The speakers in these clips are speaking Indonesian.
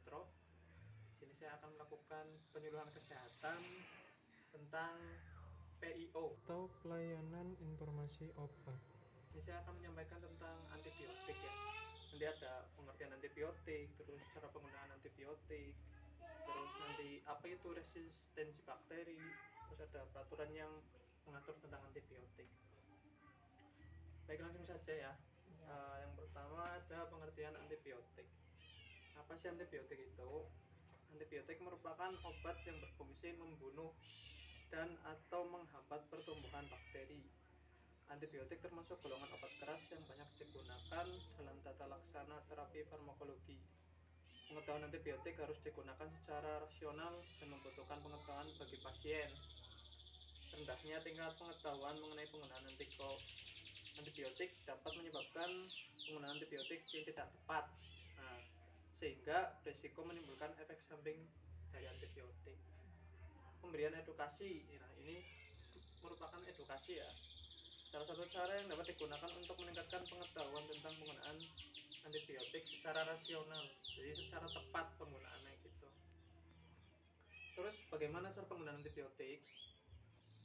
Putro. Di sini saya akan melakukan penyuluhan kesehatan tentang PIO atau pelayanan informasi obat. Ini saya akan menyampaikan tentang antibiotik ya. Nanti ada pengertian antibiotik, terus cara penggunaan antibiotik, terus nanti apa itu resistensi bakteri, terus ada peraturan yang mengatur tentang antibiotik. Baik, langsung saja ya. Yang pertama ada pengertian antibiotik. Apa sih antibiotik itu? Antibiotik merupakan obat yang berfungsi membunuh dan atau menghambat pertumbuhan bakteri. Antibiotik termasuk golongan obat keras yang banyak digunakan dalam tata laksana terapi farmakologi. Pengetahuan antibiotik harus digunakan secara rasional dan membutuhkan pengetahuan bagi pasien. Rendahnya tingkat pengetahuan mengenai penggunaan antibiotik dapat menyebabkan penggunaan antibiotik yang tidak tepat, sehingga berisiko menimbulkan efek samping dari antibiotik. Pemberian edukasi, nah ini merupakan edukasi ya, salah satu cara yang dapat digunakan untuk meningkatkan pengetahuan tentang penggunaan antibiotik secara rasional, jadi secara tepat penggunaannya gitu. Terus bagaimana cara penggunaan antibiotik?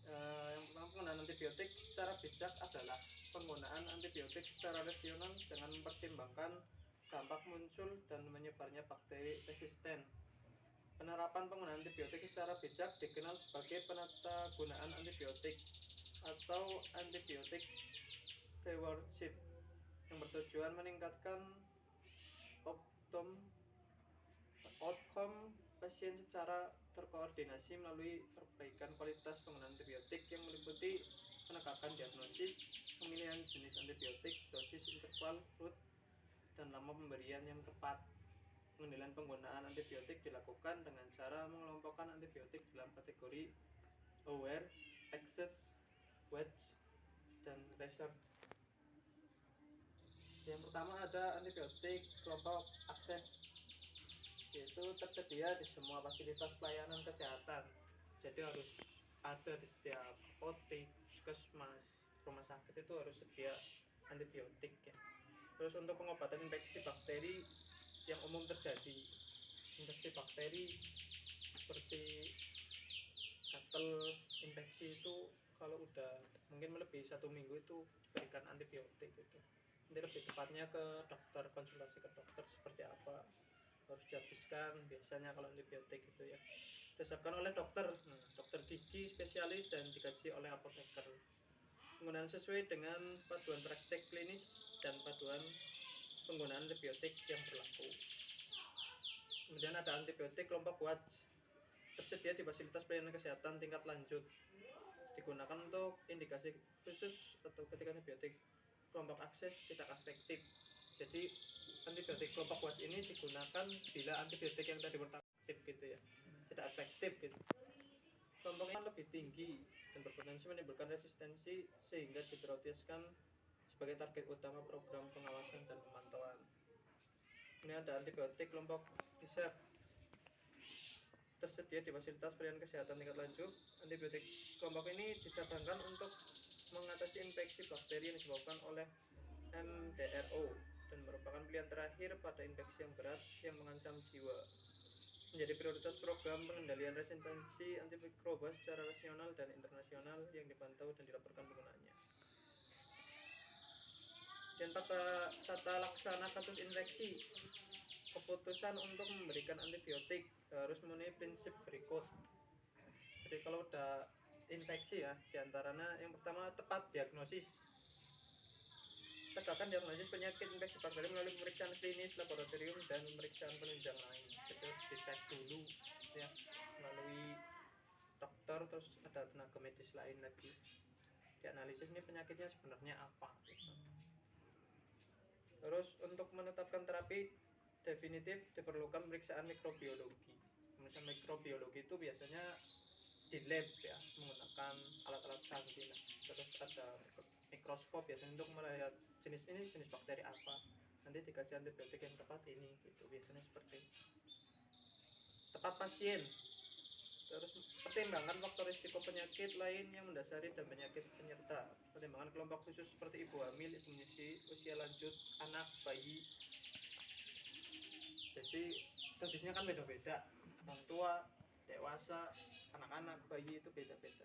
Yang pertama, penggunaan antibiotik secara bijak adalah penggunaan antibiotik secara rasional dengan mempertimbangkan dampak muncul dan menyebarnya bakteri resisten. Penerapan penggunaan antibiotik secara bijak dikenal sebagai penata gunaan antibiotik atau antibiotik stewardship yang bertujuan meningkatkan outcome pasien secara terkoordinasi melalui perbaikan kualitas penggunaan antibiotik yang meliputi penegakan diagnosis, pemilihan jenis antibiotik, dosis, interval, rute, dan lama pemberian yang tepat. Pengendalian penggunaan antibiotik dilakukan dengan cara mengelompokkan antibiotik dalam kategori aware, access, wedge, dan reserve. Yang pertama ada antibiotik kelompok akses, yaitu tersedia di semua fasilitas pelayanan kesehatan. Jadi harus ada di setiap apotek, puskesmas, rumah sakit itu harus sedia antibiotik ya. Terus untuk pengobatan infeksi bakteri yang umum terjadi, infeksi bakteri seperti gatal infeksi itu kalau udah mungkin melebihi 1 minggu itu diberikan antibiotik gitu. Nanti lebih tepatnya ke dokter, konsultasi ke dokter seperti apa harus dihabiskan biasanya kalau antibiotik itu ya, disebabkan oleh dokter, dokter gigi spesialis dan digaji oleh apoteker. Penggunaan sesuai dengan paduan praktek klinis dan paduan penggunaan antibiotik yang berlaku. Kemudian ada antibiotik kelompok WATCH, tersedia di fasilitas pelayanan kesehatan tingkat lanjut, digunakan untuk indikasi khusus atau ketika antibiotik kelompok akses tidak efektif. Jadi antibiotik kelompok WATCH ini digunakan bila antibiotik yang tadi pertama aktif gitu ya, tidak efektif gitu. Kelompoknya lebih tinggi dan berpotensi menimbulkan resistensi sehingga diprioritaskan sebagai target utama program pengawasan dan pemantauan. Ini ada antibiotik kelompok reserve, tersedia di fasilitas pelayanan kesehatan tingkat lanjut. Antibiotik kelompok ini dicadangkan untuk mengatasi infeksi bakteri yang disebabkan oleh MDRO dan merupakan pilihan terakhir pada infeksi yang berat yang mengancam jiwa. Menjadi prioritas program pengendalian resistensi antimikroba secara nasional dan internasional yang dipantau dan dilaporkan penggunaannya. Dan tata laksana kasus infeksi, keputusan untuk memberikan antibiotik harus memenuhi prinsip berikut. Jadi kalau udah infeksi ya, diantaranya yang pertama tepat diagnosis. Tegakkan diagnosis penyakit infeksi bakteri melalui pemeriksaan klinis, laboratorium, dan pemeriksaan penunjang lain. Jadi harus dicek dulu ya melalui dokter, terus ada tenaga medis lain lagi. Dianalisis ini penyakitnya sebenarnya apa gitu. Terus untuk menetapkan terapi definitif diperlukan pemeriksaan mikrobiologi. Pemeriksaan mikrobiologi itu biasanya di lab ya, menggunakan alat-alat canggih. Terus ada mikroskop biasanya untuk melihat jenis ini jenis bakteri apa, nanti dikasih antibiotik yang tepat ini gitu, biasanya seperti tepat pasien. Terus pertimbangan faktor risiko penyakit lain yang mendasari dan penyakit penyerta, pertimbangan kelompok khusus seperti ibu hamil, ibu menyusui, usia lanjut, anak, bayi. Jadi Jadi dosisnya kan beda-beda, orang tua, dewasa, anak-anak, bayi itu beda-beda.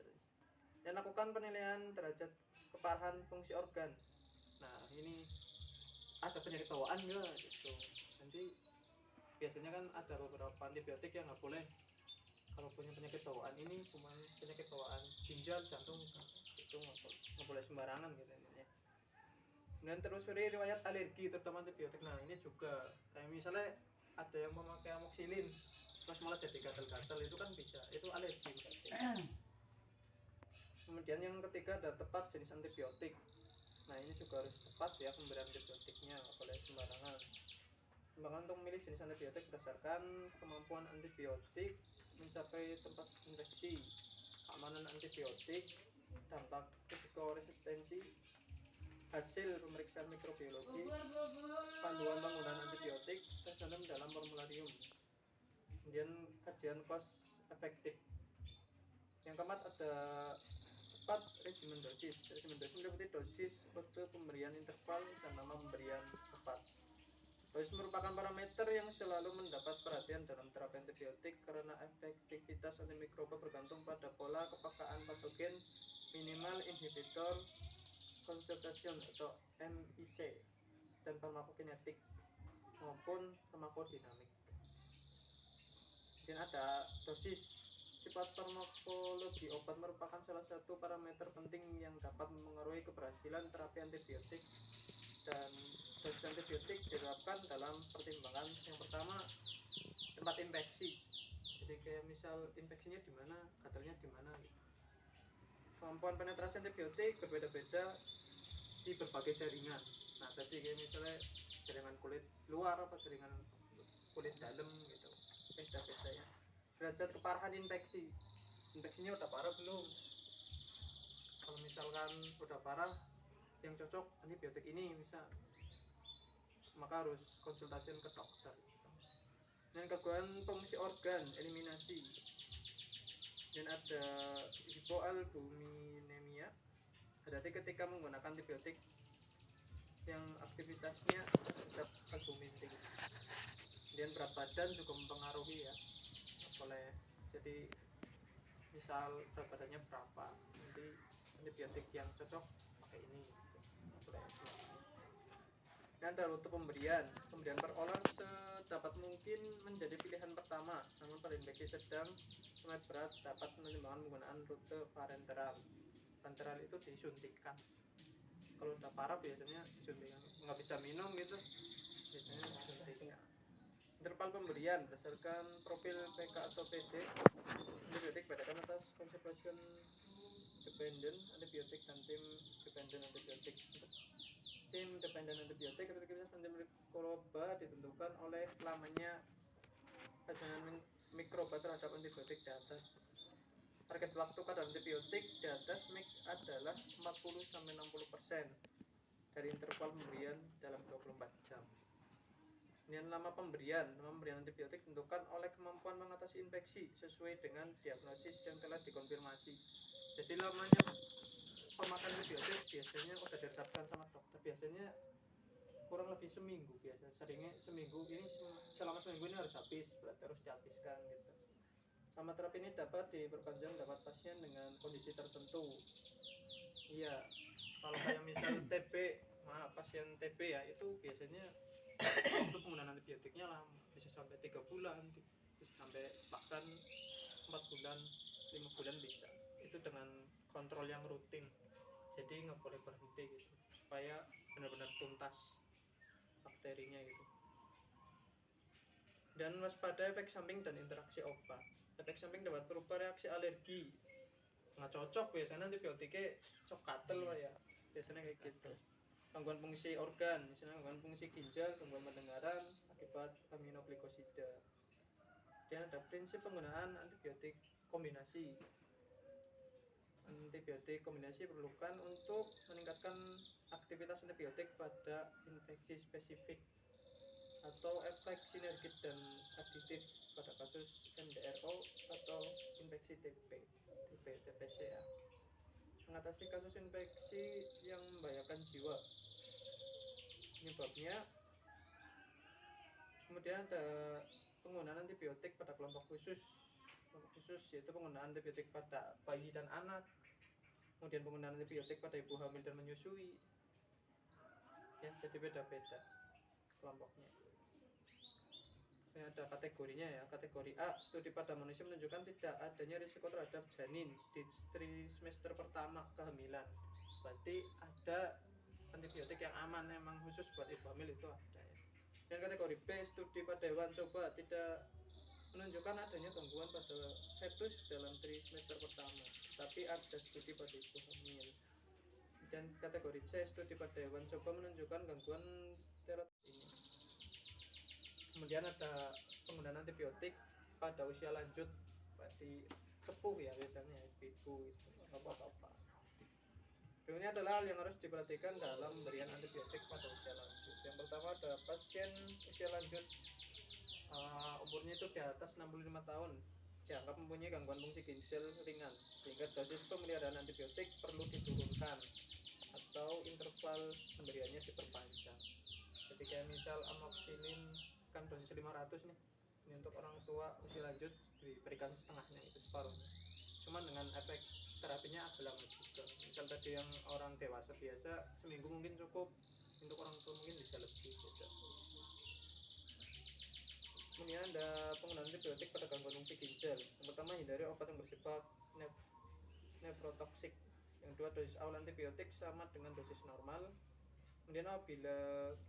Dan lakukan penilaian derajat keparahan fungsi organ. Nah ini ada penyakit bawaan enggak gitu. Nanti biasanya kan ada beberapa antibiotik yang nggak boleh kalau punya penyakit bawaan. Ini cuma penyakit bawaan ginjal, jantung, itu nggak boleh sembarangan gitu intinya. Dan telusuri riwayat alergi terutama antibiotik. Nah ini juga kayak misalnya ada yang memakai amoxicillin terus malah jadi gatal-gatal, itu kan bisa, itu alergi berarti. Kemudian yang ketiga ada tepat jenis antibiotik. Nah ini juga harus tepat ya pemberian antibiotiknya, nggak boleh sembarangan. Pertimbangan untuk memilih jenis antibiotik berdasarkan kemampuan antibiotik mencapai tempat infeksi, keamanan antibiotik, dampak risiko resistensi, hasil pemeriksaan mikrobiologi, panduan penggunaan antibiotik tercantum dalam formularium, kemudian kajian cost efektif. Yang keempat ada tepat regimen dosis. Regimen dosis meliputi dosis, rute pemberian interval, dan nama pemberian tepat. Dosis merupakan parameter yang selalu mendapat perhatian dalam terapi antibiotik karena efektivitas antimikroba bergantung pada pola kepekaan patogen, minimal inhibitor conjugation atau MIC, dan farmakokinetik maupun farmakodinamik. Dan ada dosis. Sifat farmakologi obat merupakan salah satu parameter penting yang dapat mempengaruhi keberhasilan terapi antibiotik, dan dosis antibiotik diterapkan dalam pertimbangan yang pertama tempat infeksi. Jadi kayak misal infeksinya di mana, gatalnya di mana gitu. Kemampuan penetrasi antibiotik berbeda-beda di berbagai jaringan. Nah tadi kayak misalnya jaringan kulit luar apa jaringan kulit dalam gitu, beda-beda ya. Derajat keparahan infeksi, infeksinya udah parah belum? Kalau misalkan udah parah, yang cocok antibiotik ini misal, maka harus konsultasi ke dokter. Dan gangguan fungsi organ, eliminasi. Dan ada hipoalbuminemia, hati-hati ketika menggunakan antibiotik yang aktivitasnya terhadap albumin tinggi. Dan berat badan juga mempengaruhi ya, boleh. Jadi misal berat badannya berapa, nanti antibiotik yang cocok pakai ini gitu. Boleh. Dan ada rute pemberian per sedapat mungkin menjadi pilihan pertama, namun pada infeksi sedang sampai berat dapat mempertimbangkan penggunaan rute parenteral. Parenteral itu disuntikkan. Kalau udah parah biasanya disuntikkan, nggak bisa minum gitu, biasanya disuntikkan. Interval pemberian berdasarkan profil PK atau PD. Antibiotik bedakan atas conservation dependent antibiotik dan tim dependent antibiotik. Tim dependent antibiotik efektivitas antimikroba ditentukan oleh lamanya pajanan mikroba terhadap antibiotik di atas. Target waktu kadar antibiotik di atas MIC adalah 40-60% dari interval pemberian dalam 24 jam. Kemudian nama pemberian antibiotik ditentukan oleh kemampuan mengatasi infeksi sesuai dengan diagnosis yang telah dikonfirmasi. Jadi lamanya pemakaian antibiotik biasanya udah ditetapkan sama dokter, biasanya kurang lebih seminggu, biasanya seringnya seminggu. Ini selama seminggu ini harus habis, berarti harus dihabiskan gitu. Lama terapi ini dapat diperpanjang dapat pasien dengan kondisi tertentu. Iya, kalau kayak misal TB, pasien TB ya, itu biasanya waktu penggunaan antibiotiknya lama, bisa sampai 3 bulan, bisa sampai bahkan 4 bulan, 5 bulan bisa. Itu dengan kontrol yang rutin, jadi nggak boleh berhenti gitu, supaya benar-benar tuntas bakterinya gitu. Dan waspada efek samping dan interaksi obat. Efek samping dapat berupa reaksi alergi, nggak cocok biasanya antibiotiknya, cocok katel ya, biasanya kayak gitu. Gangguan fungsi organ, misalnya gangguan fungsi ginjal, gangguan pendengaran akibat aminoglikosida. Dan ada prinsip penggunaan antibiotik kombinasi. Antibiotik kombinasi diperlukan untuk meningkatkan aktivitas antibiotik pada infeksi spesifik atau efek sinergis dan aditif pada kasus MDRO atau infeksi TBC ya. Mengatasi kasus infeksi yang membahayakan jiwa. Penyebabnya Kemudian ada penggunaan antibiotik pada kelompok khusus yaitu penggunaan antibiotik pada bayi dan anak, kemudian penggunaan antibiotik pada ibu hamil dan menyusui ya, jadi beda-beda kelompoknya. Ada kategorinya ya. Kategori A, studi pada manusia menunjukkan tidak adanya risiko terhadap janin di trimester pertama kehamilan. Berarti ada antibiotik yang aman, emang khusus buat ibu hamil itu ada ya. Dan kategori B, studi pada hewan coba tidak menunjukkan adanya gangguan pada fetus dalam trimester pertama, tapi ada studi pada ibu hamil. Dan kategori C, studi pada hewan coba menunjukkan gangguan terapi ini. Kemudian ada penggunaan antibiotik pada usia lanjut, berarti sepuh ya biasanya, ibu itu apa-apa. Berikutnya adalah hal yang harus diperhatikan dalam pemberian antibiotik pada usia lanjut. Yang pertama ada pasien usia lanjut, umurnya itu di atas 65 tahun, dianggap mempunyai gangguan fungsi ginjal ringan, sehingga dosis pemeliharaan antibiotik perlu diturunkan atau interval pemberiannya diperpanjang. Jadi kayak misal amoxicillin kan dosis 500 nih, ini untuk orang tua usia lanjut diberikan setengahnya, itu separuhnya. Cuman dengan efek terapinya agak lama juga. Misal tadi yang orang dewasa biasa seminggu mungkin cukup, untuk orang tua mungkin bisa lebih gitu. Kemudian ada penggunaan antibiotik pada gangguan fungsi ginjal. Yang pertama, hindari obat yang bersifat nefrotoksik. Yang kedua, dosis awal antibiotik sama dengan dosis normal. Kemudian apabila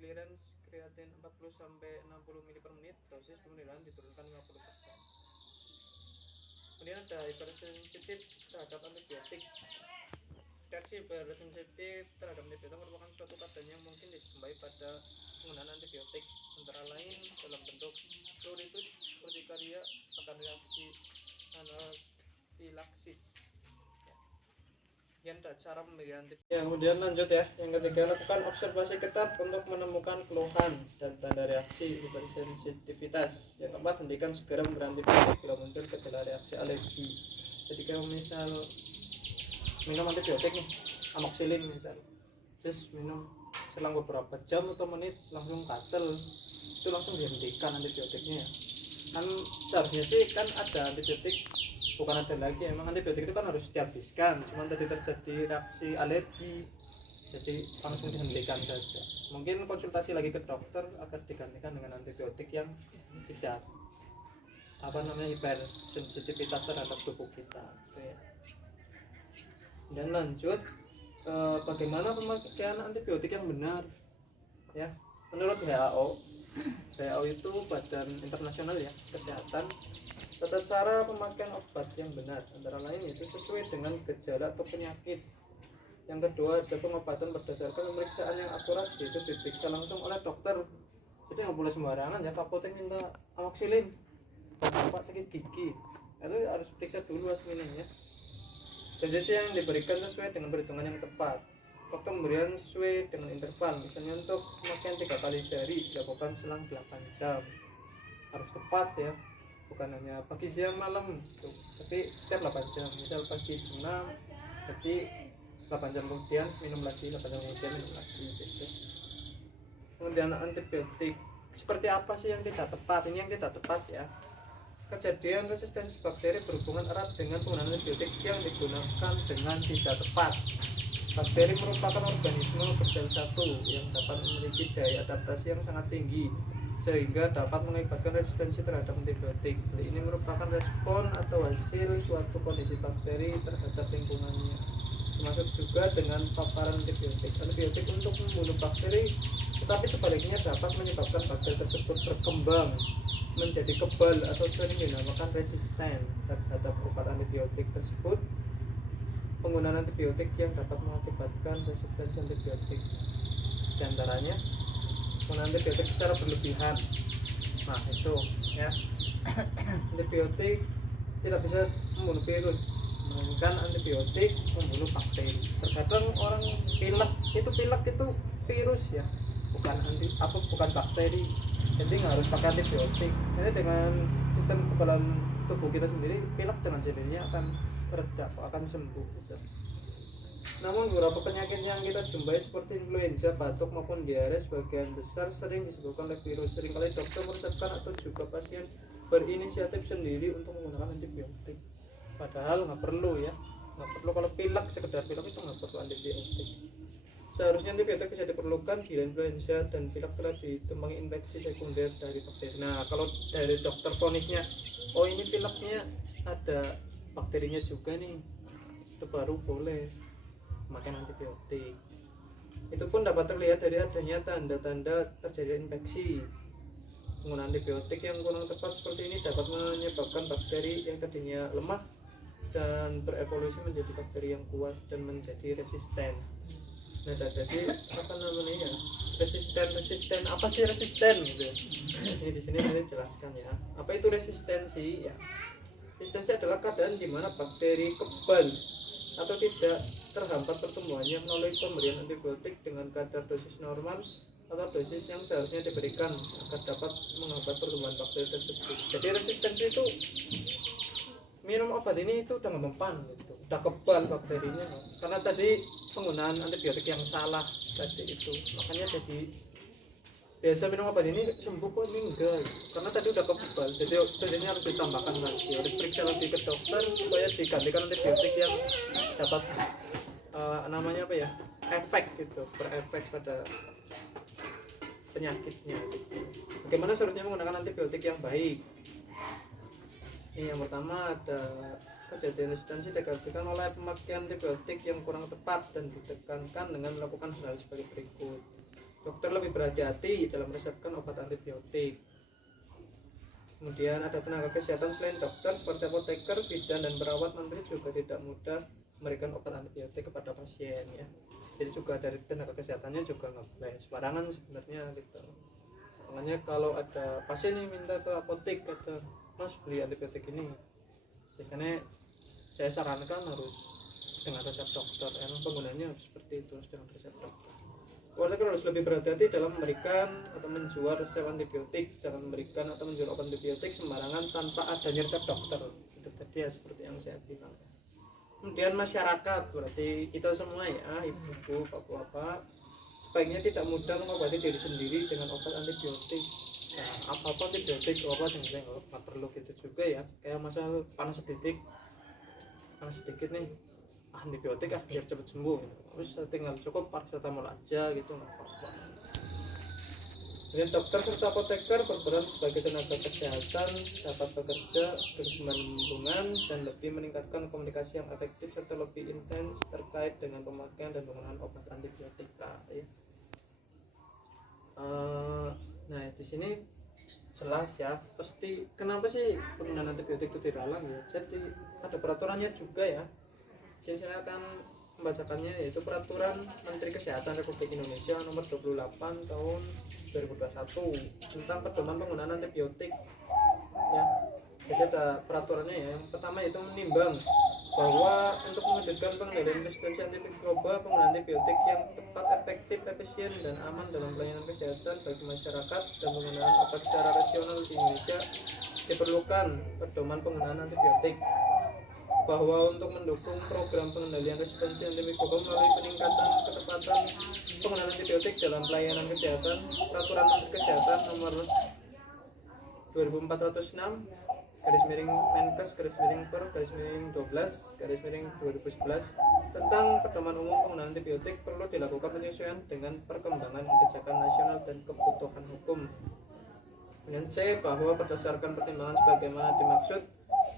clearance kreatin 40-60 ml per menit, dosis pemeliharaan diturunkan 50%. Kemudian ada hipersensitif terhadap antibiotik. Reaksi hipersensitif terhadap antibiotik merupakan suatu keadaan yang mungkin dijumpai pada penggunaan antibiotik, antara lain dalam bentuk pruritus, urtikaria, akan reaksi anafilaksis. Yang ada cara pemberian antibiotik. Ya, kemudian lanjut ya. Yang ketiga, lakukan observasi ketat untuk menemukan keluhan dan tanda reaksi hipersensitivitas. Yang keempat, hentikan segera memberi antibiotik bila muncul gejala reaksi alergi. Jadi kalau misal minum antibiotik nih, amoxicillin misal, terus minum selang beberapa jam atau menit langsung gatel, itu langsung dihentikan antibiotiknya. Kan seharusnya sih kan ada antibiotik, bukan ada lagi, emang antibiotik itu kan harus dihabiskan, cuman tadi terjadi reaksi alergi, jadi langsung dihentikan saja. Mungkin konsultasi lagi ke dokter agar digantikan dengan antibiotik yang tidak hipersensitivitas terhadap tubuh kita gitu ya. Dan lanjut, bagaimana pemakaian antibiotik yang benar ya. Menurut WHO itu Badan Internasional ya Kesehatan, tata cara pemakaian obat yang benar antara lain itu sesuai dengan gejala atau penyakit. Yang kedua, ada pengobatan berdasarkan pemeriksaan yang akurat, yaitu diperiksa langsung oleh dokter. Jadi nggak boleh sembarangan ya, apotek minta amoxicillin, bapak sakit gigi, itu harus periksa dulu hasilnya. Dosis yang diberikan sesuai dengan perhitungan yang tepat. Waktu pemberian sesuai dengan interval, misalnya untuk pemakaian 3 kali sehari dilakukan selang 8 jam. Harus tepat ya, bukan hanya pagi siang malam gitu, tapi setiap 8 jam. Misal pagi jam 6, jadi 8 jam kemudian minum lagi, 8 jam kemudian minum lagi gitu. Kemudian antibiotik, seperti apa sih yang tidak tepat? Ini yang tidak tepat ya. Kejadian resistensi bakteri berhubungan erat dengan penggunaan antibiotik yang digunakan dengan tidak tepat. Bakteri merupakan organisme bersel satu yang dapat memiliki daya adaptasi yang sangat tinggi, sehingga dapat mengakibatkan resistensi terhadap antibiotik. Hal ini merupakan respon atau hasil suatu kondisi bakteri terhadap lingkungannya, termasuk juga dengan paparan antibiotik. Antibiotik untuk membunuh bakteri, tetapi sebaliknya dapat menyebabkan bakteri tersebut berkembang menjadi kebal atau sering dinamakan resisten terhadap obat antibiotik tersebut. Penggunaan antibiotik yang dapat mengakibatkan resistensi antibiotik, di antaranya penggunaan antibiotik secara berlebihan. Nah itu ya, antibiotik tidak bisa membunuh virus, melainkan antibiotik membunuh bakteri. Terkadang orang pilek itu virus ya, bukan bakteri. Jadi nggak harus pakai antibiotik. Jadi dengan sistem kekebalan tubuh kita sendiri, pilek dengan sendirinya akan meredak, akan sembuh gitu. Namun beberapa penyakit yang kita jumpai seperti influenza, batuk maupun diare sebagian besar sering disebabkan oleh virus. Seringkali dokter meresepkan atau juga pasien berinisiatif sendiri untuk menggunakan antibiotik. Padahal nggak perlu ya, nggak perlu. Kalau pilek, sekedar pilek itu nggak perlu antibiotik. Seharusnya antibiotik bisa diperlukan bila influenza dan pilek telah ditumpangi infeksi sekunder dari bakteri. Nah, kalau dari dokter vonisnya, oh ini pileknya ada bakterinya juga nih, itu baru boleh makan antibiotik. Itu pun dapat terlihat dari adanya tanda-tanda terjadi infeksi. Penggunaan antibiotik yang kurang tepat seperti ini dapat menyebabkan bakteri yang tadinya lemah dan berevolusi menjadi bakteri yang kuat dan menjadi resisten. Nah, jadi apa namanya ya? Resisten apa sih resisten gitu? Ini di sini saya jelaskan ya. Apa itu resistensi ya? Resistensi adalah keadaan di mana bakteri kebal atau tidak terhambat pertumbuhannya melalui pemberian antibiotik dengan kadar dosis normal atau dosis yang seharusnya diberikan agar dapat menghambat pertumbuhan bakteri tersebut. Jadi resistensi itu minum obat ini itu udah mempan gitu, udah kebal bakterinya karena tadi penggunaan antibiotik yang salah tadi itu, makanya jadi biasa minum obat ini sembuh kok ini enggak gitu. Karena tadi udah kebal, jadi dosisnya harus ditambahkan lagi, harus periksa lagi ke dokter supaya digantikan antibiotik yang dapat namanya apa ya, efek gitu, berefek pada penyakitnya gitu. Bagaimana seharusnya menggunakan antibiotik yang baik? Ini yang pertama, ada kejadian resistensi dikarenakan oleh pemakaian antibiotik yang kurang tepat dan ditekankan dengan melakukan hal sebagai berikut. Dokter lebih berhati-hati dalam meresepkan obat antibiotik. Kemudian ada tenaga kesehatan selain dokter seperti apoteker, bidan dan perawat menteri juga tidak mudah memberikan obat antibiotik kepada pasien ya. Jadi juga dari tenaga kesehatannya juga nggak boleh sembarangan sebenarnya gitu. Makanya kalau ada pasien yang minta ke apotek, kata Mas beli antibiotik ini, biasanya saya sarankan harus dengan resep dokter. Emang penggunanya harus seperti itu, harus dengan resep dokter. Apoteker harus lebih berhati-hati dalam memberikan atau menjual resep antibiotik. Jangan memberikan atau menjual obat antibiotik sembarangan tanpa adanya resep dokter. Itu tadi ya, seperti yang saya bilang. Kemudian masyarakat, berarti kita semua ya, ibu-ibu, bapak-bapak, sebaiknya tidak mudah mengobati diri sendiri dengan obat antibiotik. Nah, apa-apa antibiotik, obat yang nggak perlu gitu juga ya. Kayak masalah panas sedikit nih, antibiotik biar cepat sembuh. Terus tinggal cukup paracetamol aja gitu, nggak apa-apa. Dan dokter serta apoteker berperan sebagai tenaga kesehatan dapat bekerja berkesinambungan dan lebih meningkatkan komunikasi yang efektif serta lebih intens terkait dengan pemakaian dan penggunaan obat antibiotika ya. Nah di sini jelas ya, pasti kenapa sih penggunaan antibiotik itu dilarang ya. Jadi ada peraturannya juga ya. Jadi saya akan membacakannya, yaitu Peraturan Menteri Kesehatan Republik Indonesia Nomor 28 Tahun 2021 tentang pedoman penggunaan antibiotik ya. Jadi ada peraturannya ya. Yang pertama itu menimbang bahwa untuk mewujudkan pengendalian resistensi antimikroba, penggunaan antibiotik yang tepat, efektif, efisien dan aman dalam pelayanan kesehatan bagi masyarakat dan penggunaan obat secara rasional di Indonesia diperlukan pedoman penggunaan antibiotik. Bahwa untuk mendukung program pengendalian resistensi antimikroba melalui peningkatan ketepatan penggunaan antibiotik dalam pelayanan kesehatan, Peraturan Menteri Kesehatan Nomor 2406 /Menkes/Per/12/2011 tentang pedoman umum penggunaan antibiotik perlu dilakukan penyesuaian dengan perkembangan kebijakan nasional dan kebutuhan hukum. Dengan C, bahwa berdasarkan pertimbangan sebagaimana dimaksud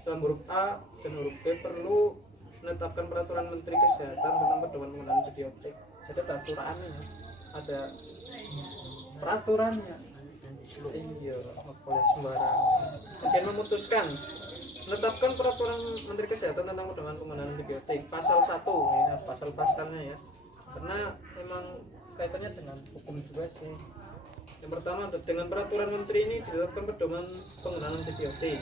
dalam huruf A dan huruf B perlu menetapkan peraturan Menteri Kesehatan tentang pedoman penggunaan antibiotik. Jadi ada aturannya, ada peraturannya. Iya, nggak boleh sembarangan. Kemudian memutuskan menetapkan peraturan Menteri Kesehatan tentang pedoman penggunaan antibiotik pasal 1 ya, pasal-pasalnya ya. Karena memang kaitannya dengan hukum juga sih. Yang pertama, dengan peraturan menteri ini ditetapkan pedoman penggunaan antibiotik.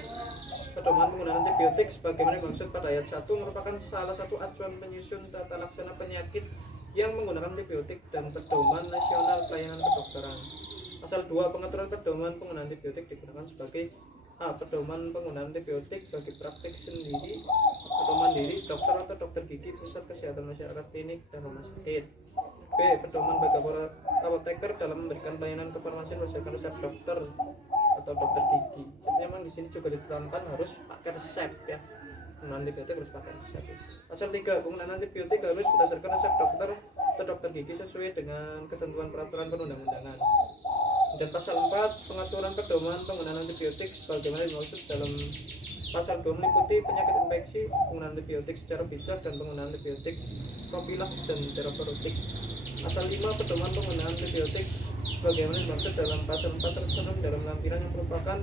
Pedoman penggunaan antibiotik sebagaimana dimaksud pada ayat 1 merupakan salah satu acuan penyusun tata laksana penyakit yang menggunakan antibiotik dan pedoman nasional pelayanan kedokteran. Pasal 2, pengaturan pedoman penggunaan antibiotik digunakan sebagai A. Pedoman penggunaan antibiotik bagi praktik sendiri atau mandiri dokter atau dokter gigi pusat kesehatan masyarakat klinik dan rumah sakit. B. Pedoman bagi apoteker dalam memberikan pelayanan kefarmasian berdasarkan resep dokter atau dokter gigi. Jadi memang di sini juga diterangkan harus pakai resep ya. Penggunaan antibiotik harus pakai resep. Pasal 3. Penggunaan antibiotik harus berdasarkan resep dokter atau dokter gigi sesuai dengan ketentuan peraturan perundang-undangan. Dan pasal 4. Pengaturan pedoman penggunaan antibiotik sebagaimana dimaksud dalam pasal 2 meliputi penyakit infeksi, penggunaan antibiotik secara bijak dan penggunaan antibiotik profilaks dan terapeutik. Pasal 5. Pedoman penggunaan antibiotik sebagaimana dimaksud dalam pasal 4 tercantum dalam lampiran yang merupakan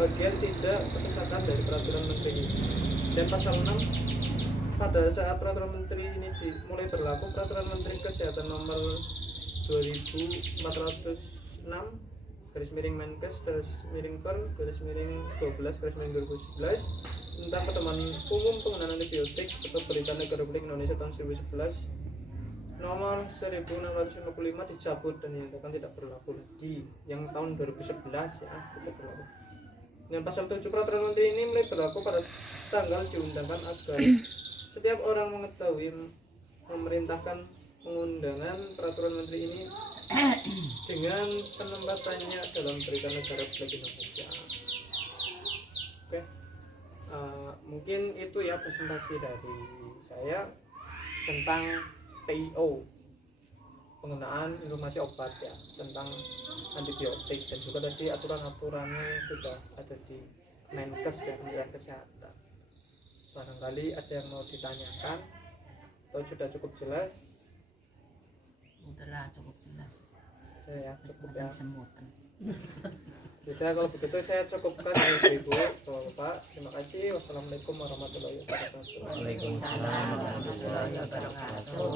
bagian tidak berkesatan dari peraturan menteri. Dan pasal 6. Pada saat peraturan menteri ini mulai berlaku, peraturan menteri kesehatan nomor 2406 garis miring Menkes garis miring per garis miring 12 garis miring 2011 tentang pedoman umum penggunaan antibiotik atau Berita Negara Republik Indonesia tahun 2011 nomor 1655 dicabut dan dinyatakan tidak berlaku lagi. Yang tahun 2011 ya tidak berlaku. Dan pasal 7 peraturan menteri ini mulai berlaku pada tanggal diundangkan agar setiap orang mengetahui memerintahkan pengundangan peraturan menteri ini dengan penempatannya dalam Berita Negara Republik Indonesia. Oke, mungkin itu ya presentasi dari saya tentang PIO, penggunaan informasi obat ya, tentang antibiotik, dan juga tadi aturan-aturannya sudah ada di Menkes ya, Kementerian Kesehatan. Barangkali ada yang mau ditanyakan atau sudah cukup jelas? Udahlah, cukup jelas. Ya, cukup ya. Semutan. Sudah, kalau begitu saya cukupkan ya Ibu, Bapak. Terima kasih. Wassalamualaikum warahmatullahi wabarakatuh. Waalaikumsalam warahmatullahi wabarakatuh.